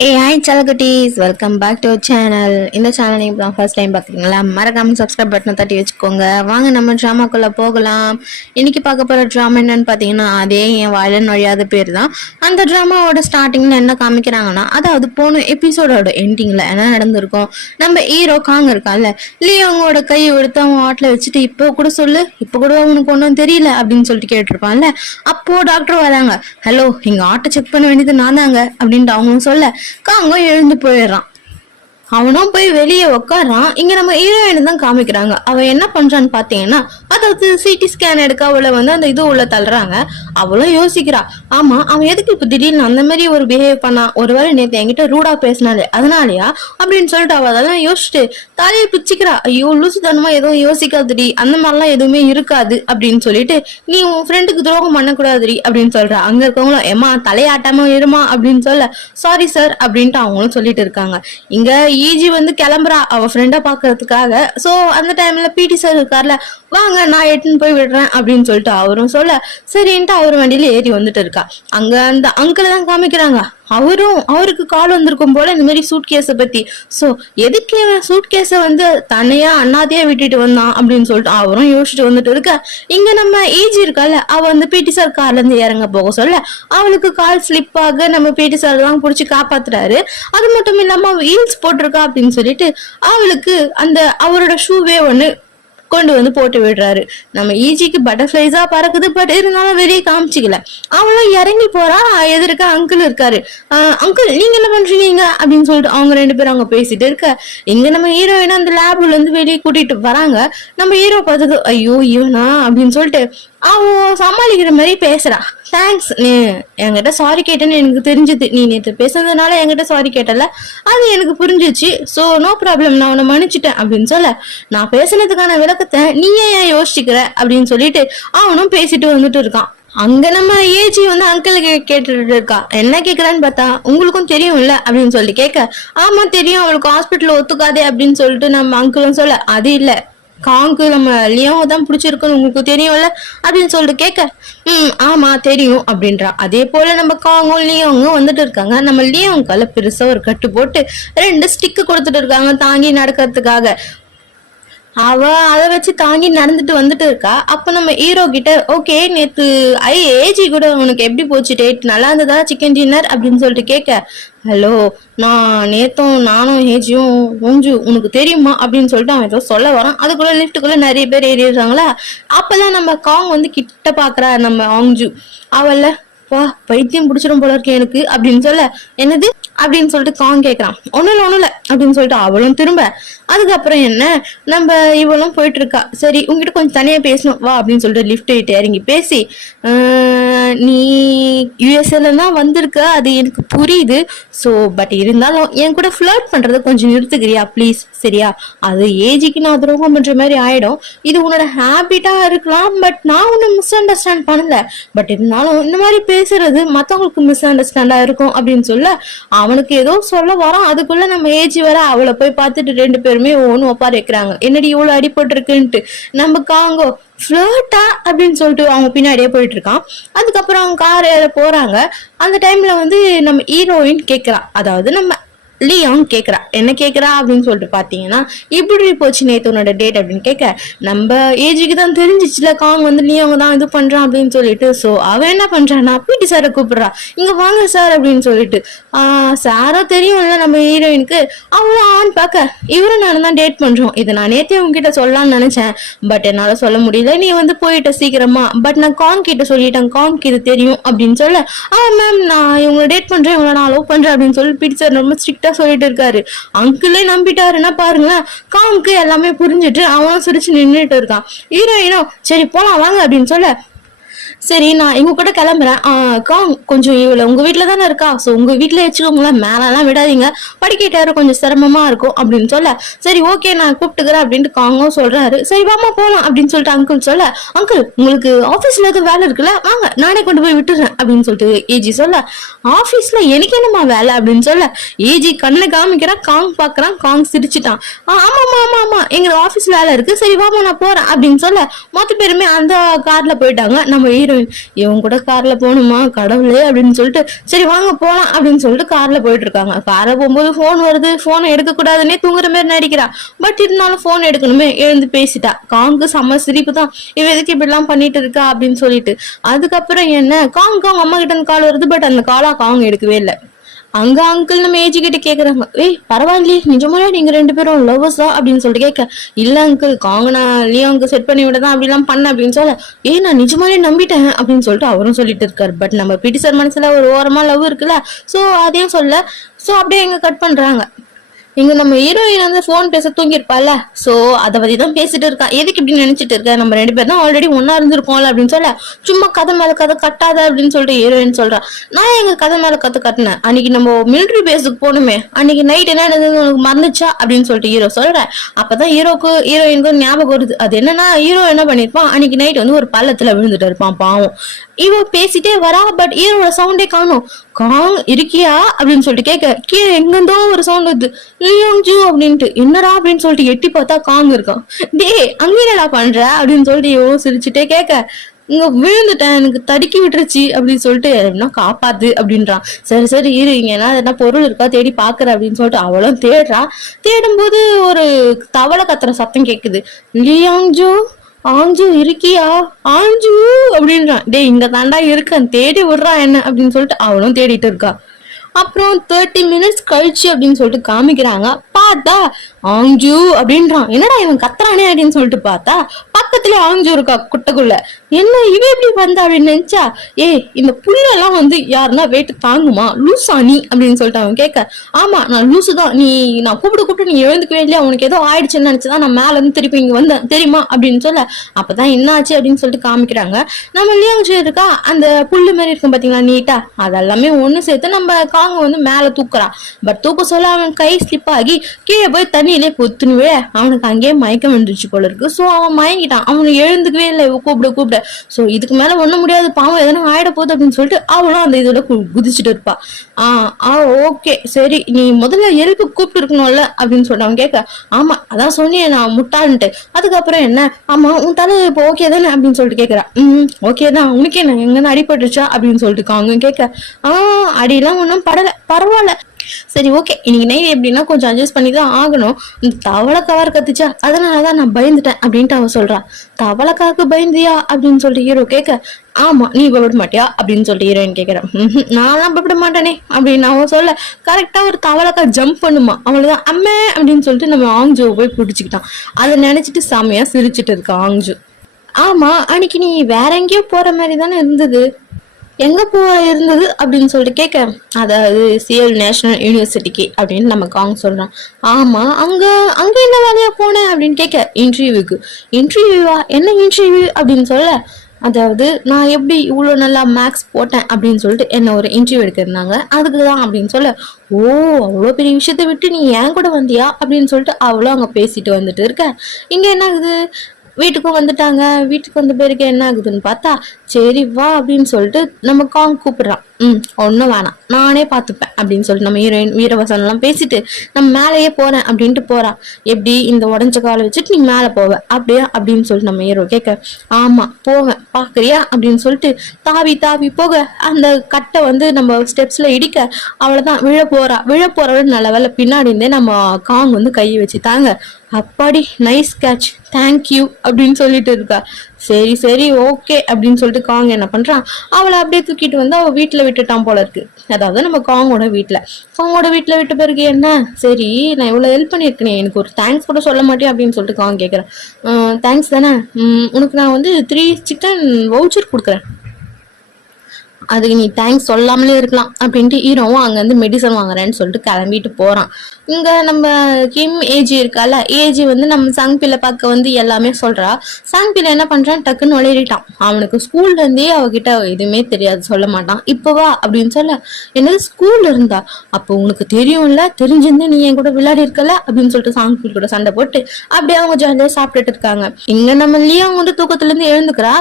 Hi சலகுட்டீஸ், welcome back to channel. இந்த channel நீங்கள் இப்போ ஃபர்ஸ்ட் டைம் பார்க்குறீங்களா? மறக்காமல் சப்ஸ்கிரைப் பட்டனை தட்டி வச்சுக்கோங்க. வாங்க நம்ம ட்ராமாக்குள்ளே போகலாம். இன்னைக்கு பார்க்க போகிற ட்ராமா என்னன்னு பார்த்தீங்கன்னா, அதே என் வாயில நுழையாத பேர் தான். அந்த ட்ராமாவோட ஸ்டார்டிங்கில் என்ன காமிக்கிறாங்கன்னா, அதாவது போன எபிசோடோட எண்டிங்கில் என்ன நடந்திருக்கும், நம்ம ஹீரோ காங்க இருக்கான்ல, லியோங்கோட கையை எடுத்து அவன் ஆட்டில் வச்சுட்டு இப்போ கூட சொல்லு, இப்போ கூட அவனுக்கு ஒன்றும் தெரியல அப்படின்னு சொல்லிட்டு கேட்டிருப்பான்ல. அப்போ டாக்டர் வராங்க. ஹலோ, இங்கே ஆட்டை செக் பண்ண வேண்டியது நான் தாங்க அப்படின்ட்டு அவங்களும் சொல்ல காங்க எழுந்து போயிடுறான். அவனும் போய் வெளியே உட்காரான். இங்க நம்ம ஹீரோயின் தான் காமிக்கிறாங்க. அவன் என்ன பண்றான்னு பாத்தீங்கன்னா, அதாவது சிடி ஸ்கேன் எடுக்க அவளை அந்த இது உள்ள தள்ளுறாங்க. அவளும் யோசிக்கிறா, ஆமா அவன் எதுக்கு இப்ப திடீர்னு அந்த மாதிரி ஒரு பிஹேவ் பண்ணா, ஒருவேளை நேத்து என்கிட்ட ரூடா பேசினாலே அதனாலயா அப்படின்னு சொல்லிட்டு அவ அதெல்லாம் யோசிச்சுட்டு தலையை பிச்சுக்கிறா. ஐயோ லூசு தனமா எதுவும் யோசிக்காதுடி, அந்த மாதிரிலாம் எதுவுமே இருக்காது அப்படின்னு சொல்லிட்டு, நீ உன் ஃப்ரெண்டுக்கு துரோகம் பண்ணக்கூடாதுடி அப்படின்னு சொல்றா. அங்க இருக்கவங்களும் ஏமா தலையாட்டாம இருமா அப்படின்னு சொல்ல, சாரி சார் அப்படின்ட்டு அவங்களும் சொல்லிட்டு இருக்காங்க. இங்க ஈஜி கிளம்புறா அவ ஃப்ரெண்டை பாக்குறதுக்காக. சோ அந்த டைம்ல பிடி சார் இருக்கார்ல, வாங்க நான் எட்டுன்னு போய் விடுறேன் அப்படின்னு சொல்லிட்டு அவரும் சொல்ல, சரின்ட்டு அவர் வண்டியில ஏறி வந்துட்டு இருக்கா. அங்க அந்த அங்கிள் தான் காமிக்கிறாங்க. அவருக்கு கால் வந்திருக்கும் போல இந்த மாதிரி சூட் கேஸ பத்தி. சோ எதுக்கு சூட் கேஸ தன்னையா அண்ணாதையா விட்டுட்டு வந்தான் அப்படின்னு சொல்லிட்டு அவரும் யோசிச்சுட்டு வந்துட்டு இருக்க. இங்க நம்ம ஈஜி இருக்கால, அவ பிடி சார் கார்ல இருந்து இறங்க போக சொல்ல, அவளுக்கு கால் ஸ்லிப் ஆக நம்ம பிடி சார் தான் புடிச்சு காப்பாத்துறாரு. அது மட்டும் இல்லாம அவ ஹீல்ஸ் போட்டிருக்கா அப்படின்னு சொல்லிட்டு அவளுக்கு அந்த அவரோட ஷூவே கொண்டு போட்டு விடுறாரு. நம்ம ஈஜிக்கு பட்டர்ஃபிளைஸா பறக்குது, பட் இருந்தாலும் வெளியே காமிச்சிக்கல. அவளும் இறங்கி போறா. எதிர்க்க அங்கிள் இருக்காரு. அங்கிள் நீங்க என்ன பண்றீங்க அப்படின்னு சொல்லிட்டு அவங்க ரெண்டு பேரும் அவங்க பேசிட்டு இருக்க. இங்க நம்ம ஹீரோயினா அந்த லேப்ல வெளியே கூட்டிட்டு வராங்க. நம்ம ஹீரோ பார்த்தது, ஐயோ இவனா அப்படின்னு சொல்லிட்டு அவன் சமாளிக்கிற மாதிரி பேசுறா. தேங்க்ஸ், நீ என்கிட்ட சாரி கேட்டேன்னு எனக்கு தெரிஞ்சது. நீ நேற்று பேசுனதுனால என்கிட்ட சாரி கேட்டல, அது எனக்கு புரிஞ்சிச்சு. சோ நோ ப்ராப்ளம், நான் உன்னை மன்னிச்சிட்டேன் அப்படின்னு சொல்ல, நான் பேசுனதுக்கான விளக்கத்தை நீயே ஏன் யோசிச்சுக்கிற அப்படின்னு சொல்லிட்டு அவனும் பேசிட்டு வந்துட்டு இருக்கான். அங்க நம்ம ஏஜி அங்கிள் கேட்டுட்டு இருக்கா. என்ன கேக்குறான்னு பார்த்தா, உங்களுக்கும் தெரியும் இல்ல அப்படின்னு சொல்லி கேட்க, ஆமா தெரியும், அவளுக்கு ஹாஸ்பிட்டல் ஒத்துக்காதே அப்படின்னு சொல்லிட்டு நம்ம அங்கிளும் சொல்ல, அது இல்ல காங்கு நம்ம லியோவை தான் பிடிச்சிருக்குன்னு உங்களுக்கு தெரியும்ல அப்படின்னு சொல்லிட்டு கேட்க, ஆமா தெரியும் அப்படின்றா. அதே போல நம்ம காங்கும் லியோவும் வந்துட்டு இருக்காங்க. நம்ம லியோங்கால பெருசா ஒரு கட்டு போட்டு 2 ஸ்டிக்கு கொடுத்துட்டு இருக்காங்க தாங்கி நடக்கிறதுக்காக. அவ அதை வச்சு தாங்கி நடந்துட்டு வந்துட்டு இருக்கா. அப்ப நம்ம ஹீரோ கிட்ட, ஓகே நேத்து ஏஜி கூட உனக்கு எப்படி போச்சு டேட், நல்லா இருந்ததா சிக்கன் டின்னர் அப்படின்னு சொல்லிட்டு கேட்க, ஹலோ நான் நேத்தும் நானும் ஏஜியும் ஒஞ்சு உனக்கு தெரியுமா அப்படின்னு சொல்லிட்டு அவன் ஏதோ சொல்ல வரான். அதுக்குள்ள லிஃப்ட்டுக்குள்ள நிறைய பேர் ஏறிடுறாங்களா. அப்பதான் நம்ம காங் கிட்ட பாக்குறா நம்ம ஆங்ஜு. அவள வா பைத்தியம் பிடிச்சிடும் போல இருக்கு எனக்கு அப்படின்னு சொல்ல, என்னது அப்படின்னு சொல்லிட்டு காங் கேக்குறான். ஒண்ணுல அப்படின்னு சொல்லிட்டு அவளும் திரும்ப. அதுக்கப்புறம் என்ன, நம்ம இவளும் போயிட்டு இருக்கா. சரி உங்ககிட்ட கொஞ்சம் தனியா பேசணும் வா அப்படின்னு சொல்லிட்டு லிஃப்ட் கிட்ட இறங்கி பேசி, நீ யூஎஸ்ஏல தான் வந்திருக்க, அது எனக்கு புரியுது. ஸோ பட் இருந்தாலும் என் கூட ஃபிளர்ட் பண்றதை கொஞ்சம் நிறுத்துக்கிறியா ப்ளீஸ், சரியா? அது ஏஜிக்கு நான் துரோகம் பண்ற மாதிரி ஆயிடும். இது உன்னோட ஹேபிட்டா இருக்கலாம், பட் நான் உன்னை மிஸ் அண்டர்ஸ்டாண்ட் பண்ணல. பட் இருந்தாலும் இந்த மாதிரி பேசுறது மத்தவங்களுக்கு மிஸ் அண்டர்ஸ்டாண்டா இருக்கும் அப்படின்னு சொல்ல, அவனுக்கு ஏதோ சொல்ல வரான். அதுக்குள்ள நம்ம ஏஜி வர அவளை போய் பார்த்துட்டு 2 பேருமே ஒவ்வொன்னு ஒப்பாரி வைக்கிறாங்க. என்னடி இவ்வளவு அடிபட்டு இருக்குன்ட்டு. நம்ம காங்கோ ஃபிளர்ட்டா அப்படின்னு சொல்லிட்டு அவங்க பின்னாடியே போயிட்டு இருக்கான். அதுக்கப்புறம் அவங்க கார் ஏற போறாங்க. அந்த டைம்ல நம்ம ஹீரோயின் கேக்குறா, அதாவது நம்ம லியோங் கேக்குறா. என்ன கேக்குறா அப்படின்னு சொல்லிட்டு பாத்தீங்கன்னா, இப்படி போச்சு நேத்து உன்னோட டேட் அப்படின்னு கேட்க, நம்ம ஏஜிக்கு தான் தெரிஞ்சிச்சுல காங் லியோங்க தான் இது பண்றான் அப்படின்னு சொல்லிட்டு. சோ அவன் என்ன பண்றான்னா பிடி சாரை கூப்பிடுறா. இங்க வாங்க சார் அப்படின்னு சொல்லிட்டு. சாரோ தெரியும்ல நம்ம ஹீரோயினுக்கு. அவளும் ஆன் பார்க்க, இவரும் நானும் தான் டேட் பண்றோம், இதை நான் நேத்தே உங்ககிட்ட சொல்லலாம்னு நினைச்சேன், பட் என்னால சொல்ல முடியல, நீ போயிட்ட சீக்கிரமா. பட் நான் காங் கிட்ட சொல்லிட்டேன், காங்க்கு இது தெரியும் அப்படின்னு சொல்ல, மேம் நான் இவங்களை டேட் பண்றேன், இவங்களை நான் லவ் பண்றேன் அப்படின்னு சொல்லி பிடி சார் ரொம்ப ஸ்ட்ரிக்டா சொல்லிட்டு இருக்காரு. அங்கிளே நம்பிட்டாருன்னா பாருங்களேன். காங்க்கு எல்லாமே புரிஞ்சுட்டு அவனும் சிரிச்சு நின்றுட்டு இருக்கான். ஹீரோயினோ சரி போலாம் வாங்க அப்படின்னு சொல்ல, சரி நான் இவங்க கூட கிளம்புறேன். கொஞ்சம் இவளை உங்க வீட்டுல தானே இருக்கா, சோ உங்க வீட்டுல வச்சுக்கோங்களேன், மேலாம் விடாதீங்க, படிக்கிட்டாரு கொஞ்சம் சிரமமா இருக்கும் அப்படின்னு சொல்ல, சரி ஓகே நான் கூப்பிட்டுக்கிறேன் அப்படின்ட்டு காங்கும் சொல்றாரு. சரி வாமா போலாம் அப்படின்னு சொல்லிட்டு அங்கிள் சொல்ல, அங்கிள் உங்களுக்கு ஆபீஸ்ல எதுவும் வேலை இருக்குல்ல, வாங்க நானே கொண்டு போய் விட்டுறேன் அப்படின்னு சொல்லிட்டு ஏஜி சொல்ல, ஆபீஸ்ல எனக்கு என்னமா வேலை அப்படின்னு சொல்ல, ஏஜி கண்ணை காமிக்கிறான். காங் பாக்குறான். காங் சிரிச்சுட்டான். ஆமா எங்க ஆபீஸ்ல வேலை இருக்கு, சரி வாமா நான் போறேன் அப்படின்னு சொல்ல, மொத்த பேருமே அந்த கார்ல போயிட்டாங்க. நம்ம ஹீரோயின் இவங்க கூட கார்ல போகணுமா கடவுளே அப்படின்னு சொல்லிட்டு சரி வாங்க போலாம் அப்படின்னு சொல்லிட்டு கார்ல போயிட்டு இருக்காங்க. கார்ல போகும்போது போன் வருது, போனை எடுக்க கூடாதுன்னே தூங்குற மாதிரி நடிக்கிறா. பட் இருந்தாலும் போன் எடுக்கணுமே, எழுந்து பேசிட்டா. காங்கு செம்ம சிரிப்பு தான், இவ எதுக்கு இப்படி எல்லாம் பண்ணிட்டு இருக்கா அப்படின்னு சொல்லிட்டு. அதுக்கப்புறம் என்ன காங்கு அவங்க அம்மா கிட்ட இருந்து கால் வருது. பட் அந்த காலா காங் எடுக்கவே இல்லை. அங்க அங்கிள் நம்ம ஏஜி கிட்ட கேக்குறாங்க, ஏய் பரவாயில்லையே நிஜமாலே நீங்க 2 பேரும் லவ்வர்ஸா அப்படின்னு சொல்லிட்டு கேட்க, இல்ல அங்கிள் காங்க நான் லியோங்க செட் பண்ணி விடதான் அப்படி எல்லாம் பண்ண அப்படின்னு சொல்ல, ஏய் நான் நிஜமாலே நம்பிட்டேன் அப்படின்னு சொல்லிட்டு அவரும் சொல்லிட்டு இருக்காரு. பட் நம்ம பிடி சார் மனசுல ஒரு ஓரமா லவ் இருக்குல்ல, சோ அதையும் சொல்ல. சோ அப்படியே எங்க கட் பண்றாங்க. இங்க நம்ம ஹீரோயின் வந்து போன் பேச தூங்கிருப்பால, சோ அத பத்தி தான் பேசிட்டு இருக்கா. எதுக்கு இப்படி நினைச்சிட்டு இருக்க, நம்ம 2 பேரும் தான் ஆல்ரெடி ஒன்னா இருந்திருக்கோம்ல அப்படின்னு சொல்ல, சும்மா கதை மேல கதை கட்டாத அப்படின்னு சொல்லிட்டு ஹீரோயின் சொல்றா. நான் எங்க கதை மேல கதை கட்டினேன், அன்னைக்கு நம்ம மிலிட்டரி பேஸுக்கு போகணுமே, அன்னைக்கு நைட் என்ன நடந்தது உனக்கு மறந்துச்சா அப்படின்னு சொல்லிட்டு ஹீரோ சொல்ற. அப்பதான் ஹீரோயினுக்கும் ஞாபகம் வருது. அது என்னன்னா ஹீரோ என்ன பண்ணிருப்பான், அன்னைக்கு நைட் வந்து ஒரு பள்ளத்துல விழுந்துட்டு இருப்பான் பாவம். இவ பேசிட்டே வரா. பட் ஹீரோட சவுண்டே காணும். காங் இருக்கியா அப்படின்னு சொல்லிட்டு கேட்க, கீழே எங்கிருந்தோ ஒரு சவுண்ட் வருது, லியோங்ஜூ அப்படின்ட்டு. என்னடா அப்படின்னு சொல்லிட்டு எட்டி பார்த்தா காங் இருக்கான். டே அங்க என்னடா பண்ற அப்படின்னு சொல்லிட்டு சிரிச்சுட்டே கேட்க, இங்க விழுந்துட்டேன் எனக்கு தடுக்கி விட்டுருச்சு அப்படின்னு சொல்லிட்டு என்ன காப்பாத்து அப்படின்றான். சரி சரி இரு, இங்க என்ன பொருள் இருக்கா தேடி பாக்குற அப்படின்னு சொல்லிட்டு அவளும் தேடுறா. தேடும் போது ஒரு தவளை கத்துற சத்தம் கேக்குது. லியாங்ஜூ ஆஞ்சு இருக்கியா ஆஞ்சு அப்படின்றான். டே இங்க தாண்டா இருக்கேன் தேடி விடுறான் என்ன அப்படின்னு சொல்லிட்டு அவளும் தேடிட்டு இருக்கா. அப்புறம் 30 minutes கழிச்சு அப்படின்னு சொல்லிட்டு காமிக்கிறாங்க. பார்த்தா ஆஞ்சு அப்படின்றான். என்னடா இவன் கத்துறானே அப்படின்னு சொல்லிட்டு பார்த்தா பக்கத்துல ஆஞ்சு இருக்கா குட்டைக்குள்ள. என்ன இவ எப்படி வந்தா அப்படின்னு நினைச்சா, இந்த புல்லெல்லாம் வந்து யாருன்னா வெயிட் தாங்குமா லூசா நீ அப்படின்னு சொல்லிட்டு அவன் கேட்க, ஆமா நான் லூசு தான், நான் கூப்பிட்டு நீ எழுந்துக்கவே இல்லையா, உனக்கு ஏதோ ஆயிடுச்சுன்னு நினைச்சுதான் நான் மேல இருந்து திருப்பி இங்க வந்தேன் தெரியுமா அப்படின்னு சொல்ல. அப்பதான் என்ன ஆச்சு அப்படின்னு சொல்லிட்டு காமிக்கிறாங்க. நம்ம லியாங்ஜூ இருக்கா அந்த புல்லு மாதிரி இருக்கும் பாத்தீங்களா நீட்டா, அதெல்லாமே ஒண்ணு சேர்த்து நம்ம காங்க வந்து மேல தூக்குறான். பட் தூக்க சொல்ல அவன் கை ஸ்லிப் ஆகி கீழே போய் தண்ணியிலே பொத்துனுவே அவனுக்கு அங்கேயே மயக்கம் வந்துருச்சு போல இருக்கு. சோ அவன் மயங்கிட்டான். அவனு எழுந்துக்கவே இல்லை கூப்பிட. சோ இதுக்கு மேல ஒண்ணும் முடியாது, பாவம் எதனா ஆயிட போகுது அப்படின்னு சொல்லிட்டு அவளும் அந்த இதோட குதிச்சுட்டு இருப்பா. ஓகே சரி நீ முதல்ல எழுப்பு கூப்பிட்டு இருக்கணும்ல அப்படின்னு சொல்லிட்டு அவன் கேட்க, ஆமா அதான் சொன்னேன் நான் முட்டான்ட்டு. அதுக்கப்புறம் என்ன, ஆமா உன் தலை இப்போ ஓகே தானே அப்படின்னு சொல்லிட்டு கேட்கறா. ஓகே தான், உனக்கே நான் எங்கன்னா அடிபட்டுருச்சா அப்படின்னு சொல்லிட்டு அவங்க கேட்க, அடியெல்லாம் ஒன்றும் படல பரவாயில்ல சரி ஓகே இன்னைக்கு நைட் எப்படின்னா கொஞ்சம் அட்ஜஸ்ட் பண்ணி தான் ஆகணும். இந்த தவளை கவர் கத்துச்சா அதனாலதான் நான் பயந்துட்டேன் அப்படின்ட்டு அவன் சொல்றான். தவளைக்காக்கு பயந்தியா அப்படின்னு சொல்லிட்டு ஹீரோ கேட்க, ஆமா நீ பயப்பட மாட்டியா அப்படின்னு சொல்லிட்டு ஹீரோயின் கேட்கிறேன். நான்லாம் பயப்பட மாட்டேனே அப்படின்னு அவன் சொல்ல, கரெக்டா ஒரு தவளைக்கா ஜம்ப் பண்ணுமா, அவ்வளவுதான் அம்மே அப்படின்னு சொல்லிட்டு நம்ம ஆங்ஜோ போய் பிடிச்சிக்கிட்டான். அதை நினைச்சிட்டு செமையா சிரிச்சிட்டு இருக்கா ஆங்ஜோ. ஆமா அன்னைக்கு நீ வேற எங்கேயோ போற மாதிரி தானே இருந்தது, எங்க இருந்தது அப்படின்னு சொல்லிட்டு கேட்க, அதாவது சிஎல் நேஷனல் யூனிவர்சிட்டிக்கு அப்படின்னு நம்ம காங் சொல்றான். ஆமா அங்க என்ன வேலையா போனேன் அப்படின்னு கேட்க, இன்டர்வியூவா என்ன இன்டர்வியூ அப்படின்னு சொல்ல, அதாவது நான் எப்படி இவ்வளவு நல்லா மேக்ஸ் போட்டேன் அப்படின்னு சொல்லிட்டு என்ன ஒரு இன்டர்வியூ எடுத்திருந்தாங்க அதுக்குதான் அப்படின்னு சொல்ல, அவ்வளவு பெரிய விஷயத்த விட்டு நீ ஏன் கூட வந்தியா அப்படின்னு சொல்லிட்டு அவளும் அங்க பேசிட்டு வந்துட்டு இருக்க. இங்க என்ன ஆகுது, வீட்டுக்கும் வந்துட்டாங்க. வீட்டுக்கு வந்த பிறகு என்ன ஆகுதுன்னு பார்த்தா, சரி வா அப்படின்னு சொல்லிட்டு நம்ம காங் கூப்பிடுறான். ஒன்னும் வேணாம் நானே பாத்துப்பேன் அப்படின்னு சொல்லிட்டு நம்ம ஹீரோயின் வீரவசனம் எல்லாம் பேசிட்டு நம்ம மேலேயே போறேன் அப்படின்ட்டு போறா. எப்படி இந்த உடஞ்ச காலை வச்சுட்டு நீ மேல போவ அப்படியா அப்படின்னு சொல்லிட்டு நம்ம ஹீரோ கேட்க, ஆமா போவேன் பாக்குறியா அப்படின்னு சொல்லிட்டு தாவி போக அந்த கட்டை வந்து நம்ம ஸ்டெப்ஸ்ல இடிக்க, அவ்வளவுதான் விழ போறவள நல்ல வேலை பின்னாடி இருந்தே நம்ம காங் வந்து கையை வச்சு தாங்க, அப்பாடி நைஸ் கேட்ச் தேங்க்யூ அப்படின்னு சொல்லிட்டு இருக்கா. சரி ஓகே அப்படின்னு சொல்லிட்டு காங் என்ன பண்றான், அவளை அப்படியே தூக்கிட்டு வந்து அவ வீட்டுல விட்டுட்டான் போல இருக்கு. அதாவது நம்ம காங்கோட வீட்டுல விட்ட பிறகு என்ன, சரி நான் இவ்வளவு ஹெல்ப் பண்ணிருக்கேன் எனக்கு ஒரு தேங்க்ஸ் கூட சொல்ல மாட்டேன் அப்படின்னு சொல்லிட்டு காங் கேக்குறேன். தேங்க்ஸ் தானே, உனக்கு நான் வந்து 3 சிக்கன் வவுச்சர் கொடுக்குறேன், அதுக்கு நீ தேங்க்ஸ் சொல்லாமலே இருக்கலாம் அப்படின்ட்டு ஹீரோவும் அங்க இருந்து மெடிசன் வாங்குறேன்னு சொல்லிட்டு கிளம்பிட்டு போறான். இங்க நம்ம கிம் ஏஜி இருக்கால, ஏஜி வந்து நம்ம சங்பில பார்க்க வந்து எல்லாமே சொல்றா. சங்பில என்ன பண்றான், டக்குன்னு விளையாடிட்டான். அவனுக்கு ஸ்கூல்ல இருந்தே அவகிட்ட எதுவுமே தெரியாது, சொல்ல மாட்டான். இப்ப வா அப்படின்னு சொல்ல, என்னது ஸ்கூல்ல இருந்தா, அப்போ உனக்கு தெரியும்ல, தெரிஞ்சிருந்து நீ என் கூட விளையாடி இருக்கல அப்படின்னு சொல்லிட்டு சங்பில் கூட சண்டை போட்டு அப்படியே அவங்க ஜாலியா சாப்பிட்டுட்டு இருக்காங்க. இங்க நம்ம லியா வந்து தூக்கத்துல இருந்து எழுந்துக்கிறா.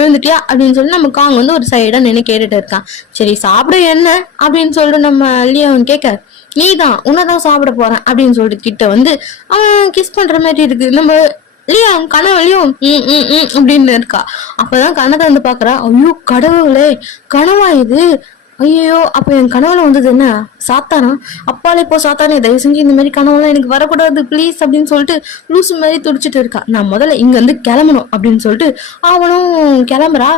எழுந்துட்டியா அப்படின்னு சொல்லி நம்ம காங் வந்து ஒரு சைடா நின்று கேட்டுட்டு இருக்கான். சரி சாப்பிட என்ன அப்படின்னு சொல்லிட்டு நம்ம லியாவன் கேட்க, நீதான் உன்னதான் சாப்பிட போறேன் அப்படின்னு சொல்லிட்டு கிட்ட வந்து அவன் கிஸ் பண்ற மாதிரி இருக்கு. நம்ம இல்லையா கனவுலயும் அப்படின்னு இருக்கா. அப்பதான் கனத்தை வந்து பாக்குறா. ஐயோ கடவுளே, கனவா இது? ஐயோ அப்ப என் கனவுல வந்தது என்ன, சாத்தானா? அப்பாலே போ சாத்தானே, தயவு செஞ்சு இந்த மாதிரி கனவுலாம் எனக்கு வரக்கூடாது ப்ளீஸ் அப்படின்னு சொல்லிட்டு லூசு மாதிரி துடிச்சிட்டு இருக்கா. நான் முதல்ல இங்க இருந்து கிளம்பணும் அப்படின்னு சொல்லிட்டு அவனும் கிளம்புறா.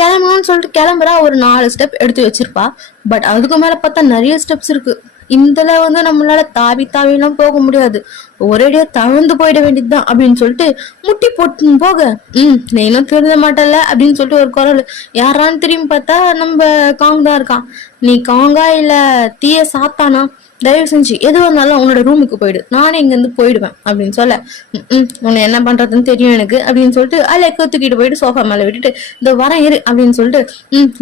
கிளம்பணும்னு சொல்லிட்டு கிளம்புறா. ஒரு 4 ஸ்டெப் எடுத்து வச்சிருப்பா. பட் அதுக்கு மேல பார்த்தா நிறைய ஸ்டெப்ஸ் இருக்கு. இந்தல வந்து நம்மளால தாவி தாவிலாம் போக முடியாது, ஒரேடியா தழுந்து போயிட வேண்டியதுதான் அப்படின்னு சொல்லிட்டு முட்டி போட்டு போக, நீனும் திருந்த மாட்டல அப்படின்னு சொல்லிட்டு ஒரு குரல். யாரான்னு திரும்பி பார்த்தா நம்ம காங் தான் இருக்கான். நீ காங்கா இல்ல தீய சாத்தானா? தயவு செஞ்சு எது வந்தாலும் உன்னோட ரூமுக்கு போயிடு, நானே இங்க இருந்து போயிடுவேன் அப்படின்னு சொல்ல, உன்னை என்ன பண்றதுன்னு தெரியும் எனக்கு அப்படின்னு சொல்லிட்டு அலைக்க தூக்கிட்டு போயிட்டு சோஃபா மேல விட்டுட்டு இந்த வரேன் இரு அப்படின்னு சொல்லிட்டு,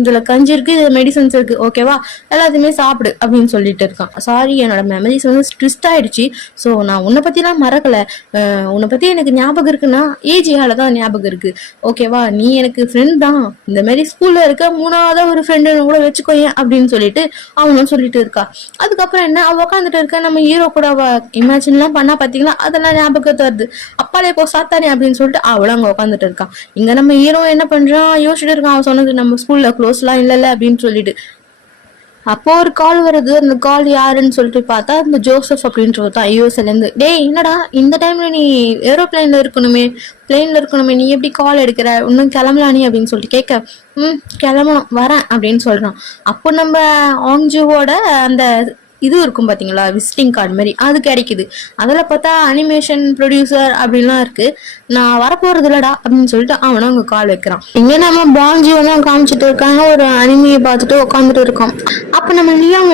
இதுல கஞ்சி இருக்கு, இதுல மெடிசன்ஸ் இருக்கு, ஓகேவா, எல்லாத்தையுமே சாப்பிடு அப்படின்னு சொல்லிட்டு இருக்கான். சாரி, என்னோட மெமரிஸ் வந்து ட்விஸ்ட் ஆயிடுச்சு. ஸோ நான் உன்னை பத்திலாம் மறக்கல. உன்னை பத்தி எனக்கு ஞாபகம் இருக்குன்னா ஏஜியால தான் ஞாபகம் இருக்கு, ஓகேவா, நீ எனக்கு ஃப்ரெண்ட் தான், இந்த மாதிரி ஸ்கூல்ல இருக்க 3ஆவது ஒரு ஃப்ரெண்டுன்னு கூட வச்சுக்கோயேன் அப்படின்னு சொல்லிட்டு அவனும் சொல்லிட்டு இருக்கா. அதுக்கப்புறம் என்ன, அவ உட்காந்துட்டு இருக்க. நம்ம ஹீரோ கூட அவ இமேஜின் எல்லாம் பண்ணா பாத்தீங்களா, அதெல்லாம் ஞாபகத்தை வருது. அப்பாலே போ சாத்தானே அப்படின்னு சொல்லிட்டு அவளும் அங்க உட்காந்துட்டு இருக்கான். இங்க நம்ம ஹீரோ என்ன பண்றான், யோசிச்சுட்டு இருக்கான். அவன் சொன்னது நம்ம ஸ்கூல்ல க்ளோஸ் எல்லாம் இல்லைல்ல அப்படின்னு சொல்லிட்டு. அப்போ ஒரு கால் வருது. அந்த கால் யாருன்னு சொல்லிட்டு பார்த்தா அந்த ஜோசப் அப்படின்றது தான் யூஎஸ்ல இருந்து. டேய் என்னடா இந்த டைம்ல நீ ஏரோப்ளைன்ல இருக்கணுமே, பிளேன்ல இருக்கணுமே, நீ எப்படி கால் எடுக்கிற, இன்னும் கிளம்பலா நீ அப்படின்னு சொல்லிட்டு கேட்க, கிளம்பணும் வரேன் அப்படின்னு சொல்றான். அப்போ நம்ம ஆங்ஜுவோட அந்த இது இருக்கும் பாத்தீங்களா, விசிட்டிங் கார்டு மாதிரி, அது கிடைக்குது. அதுல பார்த்தா அனிமேஷன் ப்ரொடியூசர் அப்படின்லாம் இருக்கு. நான் வரப்போறது இல்லடா அப்படின்னு சொல்லிட்டு அவனும் அங்க கால் வைக்கிறான். இங்க நம்ம பாஞ்சி வந்து காமிச்சிட்டு இருக்காங்க, ஒரு அனிமையை பார்த்துட்டு உட்காந்துட்டு இருக்கோம். அப்ப நம்ம லியாங்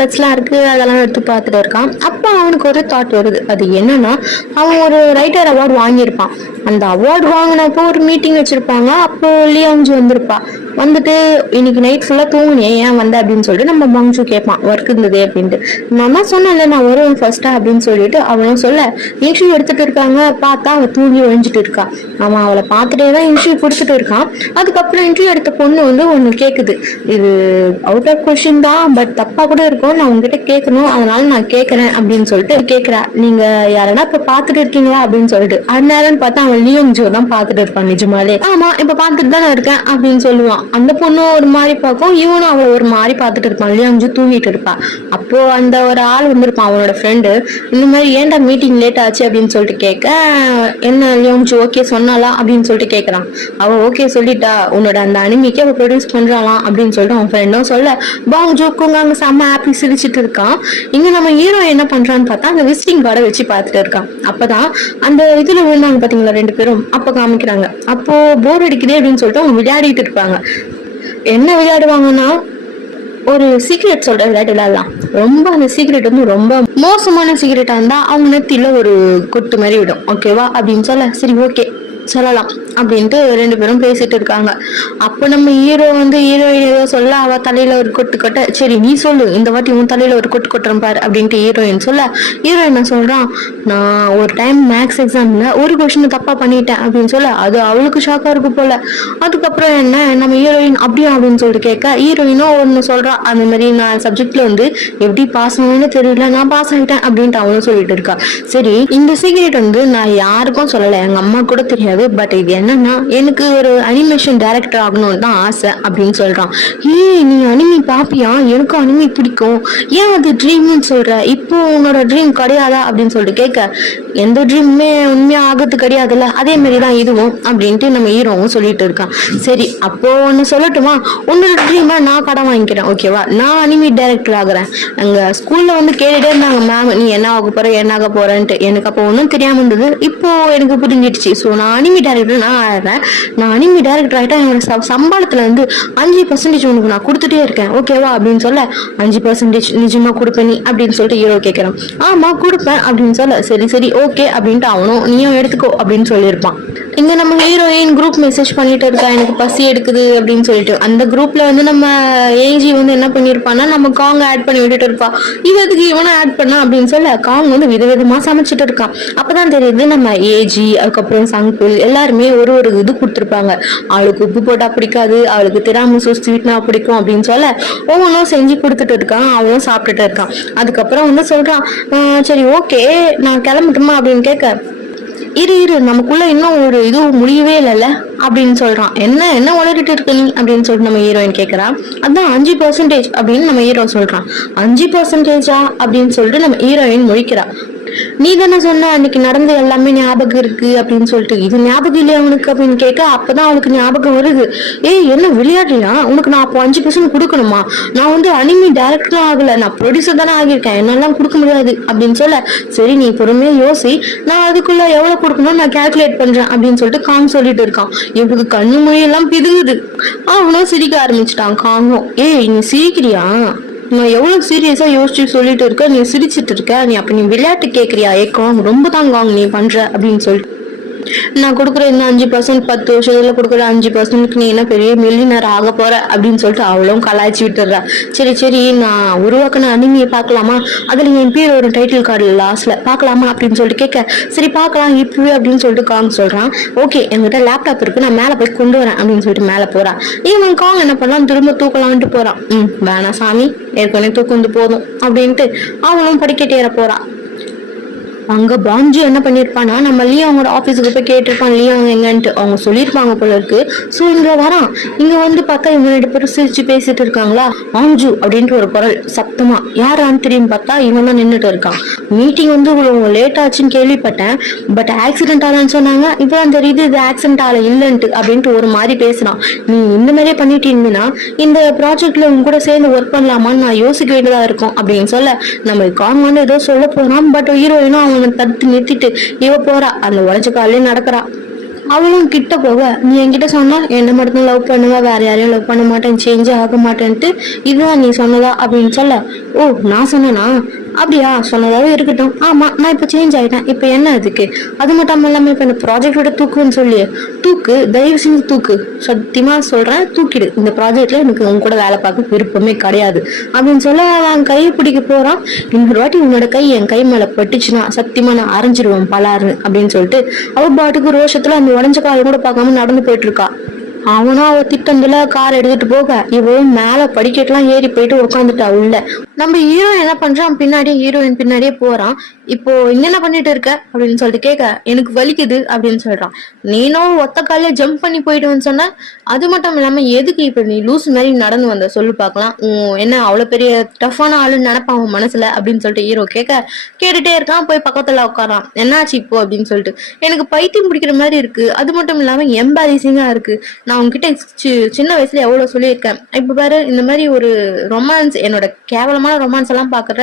டச்லாம் இருக்கு, அதெல்லாம் எடுத்து பார்த்துட்டு இருக்கான். அப்ப அவனுக்கு ஒரு தாட் வருது. அது என்னன்னா, அவன் ஒரு ரைட்டர் அவார்டு வாங்கியிருப்பான். அந்த அவார்டு வாங்கினப்போ ஒரு மீட்டிங் வச்சிருப்பாங்க. அப்போ லியாங்ஜி வந்திருப்பா. வந்துட்டு இன்னைக்கு நைட் ஃபுல்லா தூங்குனே, ஏன் வந்த அப்படின்னு சொல்லிட்டு நம்ம பாங்ஜு கேட்பான், ஒர்க் இருந்தது அப்படின்ட்டு. நான் தான் சொன்னேன்ல நான் வருவேன் ஃபர்ஸ்டா அப்படின்னு சொல்லிட்டு அவனும் சொல்ல, இன்டர்வியூ எடுத்துட்டு இருக்காங்க. பார்த்தா அவ தூங்கி ஒழிஞ்சிட்டு இருக்கா. அவன் அவளை பார்த்துட்டே தான் இன்டர்வியூ கொடுத்துட்டு இருக்கான். அதுக்கப்புறம் இன்டர்வியூ எடுத்த பொண்ணு வந்து ஒண்ணு கேக்குது. இது அவுட் ஆஃப் கொஸ்டின் தான், பட் தப்பா கூட இருக்கும், நான் உங்ககிட்ட கேட்கணும், அதனால நான் கேட்கறேன் அப்படின்னு சொல்லிட்டு கேட்கிறா. நீங்க யாரனா இப்ப பாத்துட்டு இருக்கீங்களா அப்படின்னு சொல்லிட்டு. அந்நேரம் பார்த்தா அவன் லியோங் ஜோ தான் பாத்துட்டு இருப்பான். நிஜமாலே ஆமா இப்ப பாத்துட்டு தானே இருக்கேன் அப்படின்னு சொல்லுவான். அந்த பொண்ணு ஒரு மாதிரி பார்க்கும், இவனும் அவளை ஒரு மாதிரி பார்த்துட்டு இருப்பான். லியாங்ஜு தூங்கிட்டு இருப்பான். அப்போ அந்த ஒரு ஆள் வந்திருப்பான், அவனோட ஃப்ரெண்டு. இந்த மாதிரி ஏன்டா மீட்டிங் லேட் ஆச்சு அப்படின்னு சொல்லிட்டு கேட்க, என்ன லியாங்ஜு ஓகே சொன்னாலா அப்படின்னு சொல்லிட்டு கேட்கறான். அவ ஓகே சொல்லிட்டா, உன்னோட அந்த அனிமிக்கு அவ ப்ரொடியூஸ் பண்றாளாம் அப்படின்னு சொல்லிட்டு அவன் ஃப்ரெண்டும் சொல்ல, பாங்ஜுக்கும் அங்க செம்ம ஹாப்பி சிரிச்சிட்டு இருக்கான். இங்க நம்ம ஹீரோ என்ன பண்றான்னு பார்த்தா அந்த விசிட்டிங் கார்டை வச்சு பார்த்துட்டு இருக்கான். அப்பதான் அந்த இதுல விழுந்தாங்க பாத்தீங்களா 2 பேரும், அப்ப காமிக்கிறாங்க. அப்போ போர் அடிக்குதே அப்படின்னு சொல்லிட்டு அவங்க விளையாடிட்டு இருப்பாங்க. என்ன விளையாடுவாங்கன்னா, ஒரு சீக்ரெட் சொல்ற விளையாட்டு விளையாடலாம். ரொம்ப அந்த சீக்ரெட் வந்து ரொம்ப மோசமான சீக்ரெட்டா இருந்தா அவங்க நெத்தில ஒரு கொட்டு மாதிரி விடும், ஓகேவா அப்படின்னு சொல்ல, சரி ஓகே சொல்லலாம் அப்படின்ட்டு 2 பேரும் பேசிட்டு இருக்காங்க. அப்ப நம்ம ஹீரோ வந்து ஹீரோயின் ஏதோ சொல்ல, அவ தலையில ஒரு கொட்டு கொட்ட, சரி நீ சொல்லு இந்த வாட்டி உன் தலையில ஒரு கொட்டு கொட்டுறேன் பாரு அப்படின்ட்டு ஹீரோயின் சொல்ல, ஹீரோயின் என்ன சொல்றான், நான் ஒரு டைம் மேக்ஸ் எக்ஸாம்ல ஒரு கொஸ்டின் தப்பா பண்ணிட்டேன் அப்படின்னு சொல்ல, அது அவளுக்கு ஷாக்கா இருக்கு போல. அதுக்கப்புறம் என்ன, நம்ம ஹீரோயின் அப்படியா அப்படின்னு சொல்லிட்டு கேட்க, ஹீரோயினும் ஒன்னு சொல்றான், அந்த மாதிரி நான் சப்ஜெக்ட்ல வந்து எப்படி பாஸ் ஆனேன்னு தெரியல, நான் பாஸ் ஆகிட்டேன் அப்படின்ட்டு அவனும் சொல்லிட்டு இருக்கா. சரி இந்த சீக்ரெட் வந்து நான் யாருக்கும் சொல்லல, எங்க அம்மா கூட தெரியாது, பட் இது என்னன்னா எனக்கு ஒரு அனிமேஷன் டைரக்டர் ஆகணும்னு தான் ஆசை அப்படின்னு சொல்றான். நீ அனிமி பாப்பியா, எனக்கும் அனிமி பிடிக்கும், ஏன் அது ட்ரீம்னு சொல்ற, இப்போ உன்னோட ட்ரீம் கிடையாதா அப்படின்னு சொல்லிட்டு கேட்க, எந்த ட்ரீமுமே உண்மையா ஆகிறது கிடையாதுல்ல, அதே மாதிரிதான் இதுவும் அப்படின்ட்டு நம்ம ஹீரோவும் சொல்லிட்டு இருக்கான். சரி அப்போ ஒன்னு சொல்லட்டுமா, உன்னோட ட்ரீமை நான் கடன் வாங்கிக்கிறேன், ஓகேவா, நான் அனிமி டைரக்டர் ஆகுறேன். அங்க ஸ்கூல்ல வந்து கேட்டுட்டே இருந்தாங்க மேம், நீ என்ன ஆக போற என்ன ஆக போறேன்ட்டு. எனக்கு அப்போ ஒன்றும் தெரியாம இருந்தது, இப்போ எனக்கு புரிஞ்சிடுச்சு. ஸோ நான் அனிமி டைரக்டர் நான் ஆடுறேன். நான் அனிமி டைரக்டர் ஆகிட்டா என்னோட சம்பளத்துல வந்து 5% உனக்கு நான் கொடுத்துட்டே இருக்கேன், ஓகேவா அப்படின்னு சொல்ல, 5% நிஜமா கொடுப்பேன் நீ அப்படின்னு சொல்லிட்டு ஹீரோ கேட்கிறான். ஆமா கொடுப்பேன் அப்படின்னு சொல்ல, சரி சரி ஓகே அப்படின்ட்டு அவனும் நீயும் எடுத்துக்கோ அப்படின்னு சொல்லியிருப்பான். இங்க நம்ம ஹீரோயின் குரூப் மெசேஜ் பண்ணிட்டு இருக்கா, எனக்கு பசி எடுக்குது அப்படின்னு சொல்லிட்டு. அந்த குரூப்ல வந்து நம்ம ஏஜி வந்து என்ன பண்ணிருப்பான்னா நம்ம காங் ஆட் பண்ணி விட்டுட்டு இருப்பா. இதுக்கு இவனை ஆட் பண்ணா அப்படின்னு சொல்ல, காங் வந்து விதவிதமா சமைச்சிட்டு இருக்கான். அப்பதான் தெரியுது நம்ம ஏஜி அதுக்கப்புறம் சங்குல் எல்லாருமே ஒரு ஒரு இது கொடுத்துருப்பாங்க. அவளுக்கு உப்பு போட்டா பிடிக்காது, அவளுக்கு திராமிசு ஸ்வீட்னா பிடிக்கும் அப்படின்னு சொல்ல ஒவ்வொன்றும் செஞ்சு கொடுத்துட்டு இருக்கான். அவளும் சாப்பிட்டுட்டு இருக்கான். அதுக்கப்புறம் வந்து சொல்றான், சரி ஓகே நான் கிளம்பட்டுமா அப்படின்னு கேட்க, இரு இரு நமக்குள்ள இன்னும் ஒரு இதுவும் முடியவே இல்லைல்ல அப்படின்னு சொல்றான். என்ன என்ன உளறிட்டு இருக்க நீ அப்படின்னு சொல்லிட்டு நம்ம ஹீரோயின் கேக்குறா. அதான் 5% அப்படின்னு நம்ம ஹீரோ சொல்றான். 5%ஆ அப்படின்னு சொல்லிட்டு நம்ம ஹீரோயின் முழிக்கிறா. நீ தானே சொன்ன அன்னைக்கு நடந்த எல்லாமே ஞாபகம் இருக்கு அப்படின்னு சொல்லிட்டு, இது ஞாபகம் இல்லையா உனக்கு அப்படின்னு கேட்க, அப்பதான் அவளுக்கு ஞாபகம் வருது. ஏய் என்ன விளையாடுறியா, உனக்கு நான் அப்போ 5% கொடுக்கணுமா, நான் வந்து அனிமி டைரக்டரும் ஆகல, நான் ப்ரொடியூசர் தானே ஆகியிருக்கேன், என்னெல்லாம் கொடுக்க முடியாது அப்படின்னு சொல்ல, சரி நீ பொறுமையா யோசி, நான் அதுக்குள்ள எவ்வளவு கொடுக்கணும் நான் கால்குலேட் பண்றேன் அப்படின்னு சொல்லிட்டு காங் சொல்லிட்டு இருக்கான். இவனுக்கு கண்ணு மொழியெல்லாம் பிதுங்குது. அவனும் சிரிக்க ஆரம்பிச்சிட்டான் காங்கும். ஏய் நீ சிரிக்கிறியா, நான் எவ்வளவு சீரியஸா யோசிச்சு சொல்லிட்டு இருக்க, நீ சிரிச்சிட்டு இருக்க, நீ அப்ப நீ விளையாட்டு கேக்குறியா, ஏக்கம் ரொம்ப தாங்க நீ பண்ற அப்படின்னு சொல்லிட்டு, நான் கொடுக்குற இந்த 5% 10 வருஷத்துல கொடுக்குற 5% நீ என்ன பெரிய மில்லியனர் ஆக போற அப்படின்னு சொல்லிட்டு அவளும் கலாய்ச்சி விட்டுறா. சரி சரி நான் உருவாக்கின அனிமியை பார்க்கலாமா, அதுல என் பேர் ஒரு டைட்டில் கார்டு லாஸ்ட்ல பார்க்கலாமா அப்படின்னு சொல்லிட்டு கேட்க, சரி பார்க்கலாம் இப்பவே அப்படின்னு சொல்லிட்டு காங் சொல்றான். ஓகே என்கிட்ட லேப்டாப் இருக்கு, நான் மேல போய் கொண்டு வரேன் அப்படின்னு சொல்லிட்டு மேல போறான். இவன் காங் என்ன பண்ணலாம், திரும்ப தூக்கலான்ட்டு போறான். வேணாம் சாமி, ஏற்கனவே தூக்கு வந்து போதும் அப்படின்ட்டு அவனும் படிக்கட்டு ஏற போறான். அங்க பாஞ்சு என்ன பண்ணிருப்பானா, நம்ம லியோவோட ஆபீஸுக்கு போய் கேட்டிருப்பான் லியோ எங்கன்ட்டு, அவங்க சொல்லியிருப்பாங்க போல இருக்கு. சோ இங்க வரான். இங்க வந்து பார்த்தா இவங்க 2 பேரும் சிரிச்சு பேசிட்டு இருக்காங்களா. ஆஞ்சு அப்படின்ட்டு ஒரு குரல் சத்தமா, யாரான்னு தெரியும் பார்த்தா இவன் தான் நின்றுட்டு இருக்கான். மீட்டிங் வந்து இவ்வளவு லேட் ஆச்சுன்னு கேள்விப்பட்டேன், பட் ஆக்சிடென்ட் ஆலன்னு சொன்னாங்க, இப்பதான் தெரியுது இது ஆக்சிடென்ட் ஆல இல்லன்ட்டு அப்படின்ட்டு ஒரு மாதிரி பேசுறான். நீ இந்த மாதிரியே பண்ணிட்டு இருந்தீங்கன்னா இந்த ப்ராஜெக்ட்ல உங்க கூட சேர்ந்து ஒர்க் பண்ணலாமான்னு நான் யோசிக்க வேண்டியதா இருக்கும் அப்படின்னு சொல்ல, நம்ம காங் வந்து ஏதோ சொல்ல போறான். பட் ஹீரோயினும் அவனை தடுத்து நிறுத்திட்டு இவ போறா, அந்த உடஞ்ச காலையே நடக்கிறா. அவளும் கிட்ட போக, நீ என்கிட்ட சொன்னா என்ன மட்டும் லவ் பண்ணுவா, வேற யாரையும் லவ் பண்ண மாட்டேன், சேஞ்ச் ஆக மாட்டேன்ட்டு, இதுதான் நீ சொன்னதா அப்படின்னு சொல்ல, ஓ நான் சொன்னனா, அப்படியா சொன்னதாவே இருக்கட்டும், ஆமா நான் இப்ப சேஞ்ச் ஆயிட்டேன், இப்ப என்ன அதுக்கு, அது மட்டும் இல்லாம இப்ப இந்த ப்ராஜெக்ட் விட தூக்குன்னு சொல்லி தூக்கு, தயவு செஞ்சு தூக்கு, சத்தியமா சொல்றேன் தூக்கிடு, இந்த ப்ராஜெக்ட்ல எனக்கு உங்க கூட வேலை பார்க்க விருப்பமே கிடையாது அப்படின்னு சொல்ல, அவன் கையை பிடிக்க போறான். இன்னொரு வாட்டி உன்னோட கை என் கை மேல பட்டுச்சுன்னா சத்தியமா நான் அரைஞ்சிருவேன் பலாருன்னு அப்படின்னு சொல்லிட்டு அவ பாட்டுக்கு ரோஷத்துல அந்த உடஞ்ச கால கூட பார்க்காம நடந்து போயிட்டு இருக்கா. அவனும் அவ திட்டந்துல கார் எடுத்துட்டு போக, இவன் மேல படிக்கட்டுலாம் ஏறி போயிட்டு உட்காந்துட்டா உள்ள. நம்ம ஹீரோ என்ன பண்றான், பின்னாடியே ஹீரோயின் பின்னாடியே போறான். இப்போ இங்க என்ன பண்ணிட்டு இருக்க அப்படின்னு சொல்லிட்டு கேட்க, எனக்கு வலிக்குது அப்படின்னு சொல்றான். நீனும் ஒத்த காலையில ஜம்ப் பண்ணி போயிட்டு சொன்ன, அது மட்டும் இல்லாம எதுக்கு இப்ப நீ லூஸ் மாதிரி நடந்து வந்த சொல்லு பாக்கலாம், என்ன அவ்வளவு பெரிய டஃப்பான ஆளுன்னு நினைப்பான் உன் மனசுல அப்படின்னு சொல்லிட்டு ஹீரோ கேட்க, கேட்டுட்டே இருக்கான். போய் பக்கத்துல உட்காரான். என்னாச்சு இப்போ அப்படின்னு சொல்லிட்டு, எனக்கு பைத்தியம் பிடிக்கிற மாதிரி இருக்கு, அது மட்டும் இல்லாம எம்பாரிசிங்கா இருக்கு, நான் உங்ககிட்ட சின்ன வயசுல எவ்வளவு சொல்லியிருக்கேன், இப்ப பாரு இந்த மாதிரி ஒரு ரொமான்ஸ், என்னோட கேவலமான ரொமான்ஸ் எல்லாம் பாக்குற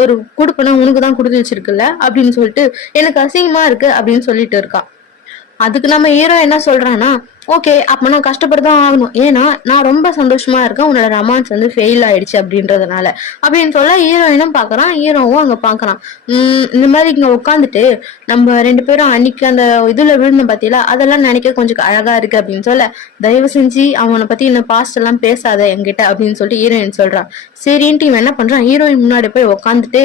ஒரு கொடுப்பனை உனக்குதான் கொடுத்து வச்சிருக்குல்ல அப்படின்னு சொல்லிட்டு எனக்கு அசிங்கமா இருக்கு அப்படின்னு சொல்லிட்டு இருக்கான். அதுக்கு நம்ம ஹீரோ என்ன சொல்றான்னா, ஓகே அப்ப நான் கஷ்டப்பட்டுதான் ஆகணும், ஏன்னா நான் ரொம்ப சந்தோஷமா இருக்கேன் உன்னோட ரொமான்ஸ் வந்து ஃபெயில் ஆயிடுச்சு அப்படின்றதுனால அப்படின்னு சொல்ல, ஹீரோயினும் பாக்குறான், ஹீரோவும் அங்க பாக்குறான். இந்த மாதிரி இங்க உட்காந்துட்டு நம்ம 2 பேரும் அன்னைக்கு அந்த இதுல விழுந்த பாத்தீங்களா, அதெல்லாம் நினைக்க கொஞ்சம் அழகா இருக்கு அப்படின்னு சொல்ல, தயவு செஞ்சு அவனை பத்தி இன்னும் பாஸ்ட் எல்லாம் பேசாத என்கிட்ட அப்படின்னு சொல்லிட்டு ஹீரோயின் சொல்றான். சரின்ட்டு இவன் என்ன பண்றான், ஹீரோயின் முன்னாடி போய் உட்காந்துட்டு,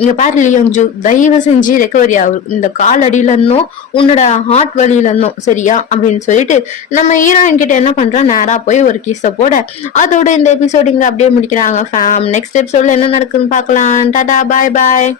இங்க பாரு லியோஞ்சு, தயவு செஞ்சு ரெக்கவரி ஆகும், இந்த கால் அடியில இருந்தும் உன்னோட ஹார்ட் வலியில இருந்தும் சரியா அப்படின்னு சொல்லிட்டு நம்ம ஹீரோயின் கிட்ட என்ன பண்றோம், நேரா போய் ஒரு கிஸ்ஸ போட, அதோட இந்த எபிசோட் இங்க அப்படியே முடிக்கிறாங்க. நெக்ஸ்ட் எபிசோட்ல என்ன நடக்குன்னு பார்க்கலாம். டாடா பாய் பாய்.